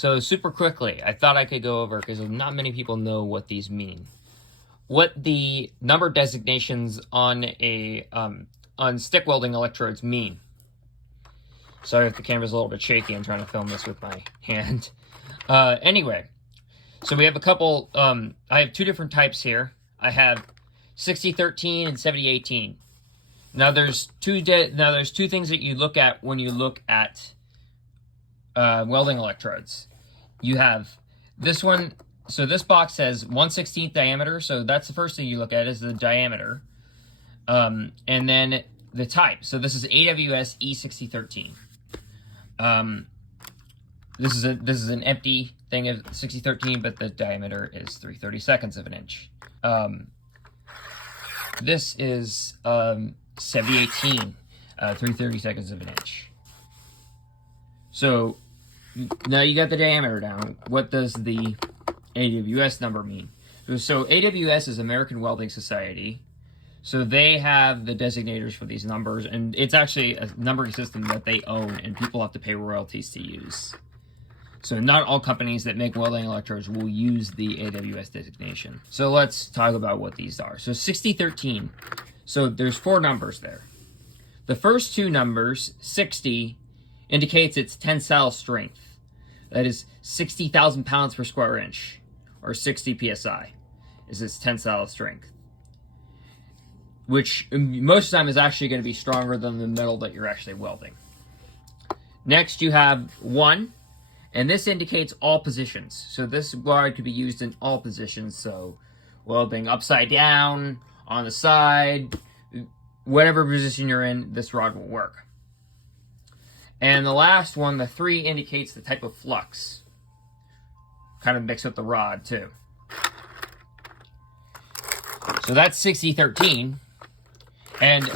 So super quickly, I thought I could go over, because not many people know what these mean. What the number designations on on stick welding electrodes mean. Sorry if the camera's a little bit shaky. I'm trying to film this with my hand. Anyway, so we have a couple. I have two different types here. I have 6013 and 7018. Now there's two things that you look at when you look at welding electrodes. You have this one. So this box says 1/16 diameter. So that's the first thing you look at, is the diameter. And then the type. So this is AWS E6013. This is an empty thing of 6013, but the diameter is 3/32 of an inch. This is 7018, 3/32 of an inch. So now you got the diameter down. What does the AWS number mean? So AWS is American Welding Society. So they have the designators for these numbers, and it's actually a numbering system that they own, and people have to pay royalties to use. So not all companies that make welding electrodes will use the AWS designation. So let's talk about what these are. So 6013. So there's four numbers there. The first two numbers, 60, indicates its tensile strength. That is 60,000 pounds per square inch, or 60 psi is its tensile strength, which most of the time is actually going to be stronger than the metal that you're actually welding. Next, you have 1, and this indicates all positions. So this rod could be used in all positions, so welding upside down, on the side, whatever position you're in, this rod will work. And the last one, the 3, indicates the type of flux. Kind of mix with the rod, too. So that's 6013. And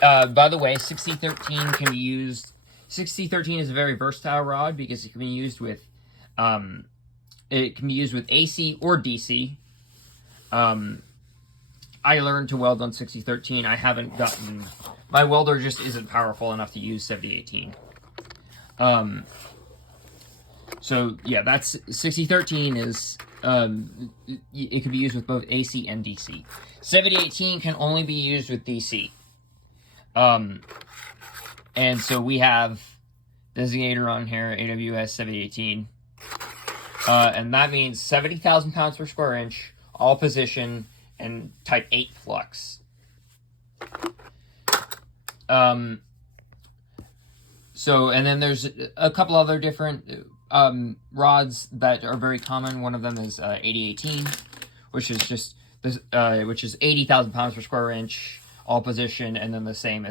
by the way, 6013 can be used. 6013 is a very versatile rod because it can be used with AC or DC. I learned to weld on 6013. I haven't gotten, my welder just isn't powerful enough to use 7018. So yeah, that's 6013 is it can be used with both AC and DC. 7018 can only be used with DC. And so we have designator on here, AWS 7018. And that means 70,000 pounds per square inch, all position, and type 8 flux. So, and then there's a couple other different rods that are very common. One of them is 8018, which is just this, which is 80,000 pounds per square inch, all position, and then the same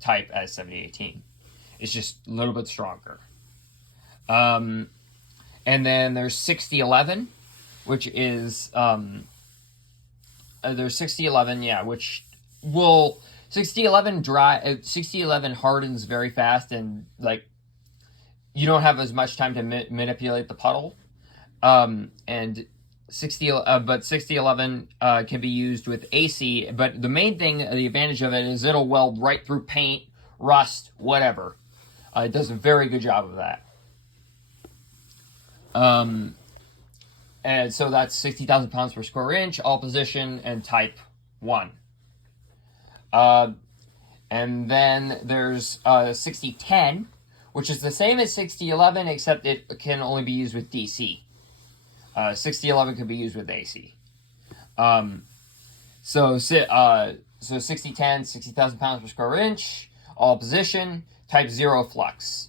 type as 7018. It's just a little bit stronger. And then there's 6011, which is there's 6011, yeah, which will 6011 hardens very fast, and like you don't have as much time to manipulate the puddle. And 6011 can be used with AC, but the main thing, the advantage of it is it'll weld right through paint, rust, whatever. It does a very good job of that. And so that's 60,000 pounds per square inch, all position, and type 1. And then there's 6010, which is the same as 6011, except it can only be used with DC. 6011 can be used with AC. So 6010, 60,000 pounds per square inch, all position, type 0 flux.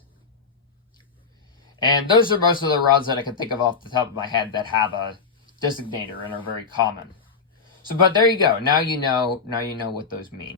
And those are most of the rods that I can think of off the top of my head that have a designator and are very common. So, but there you go. Now you know what those mean.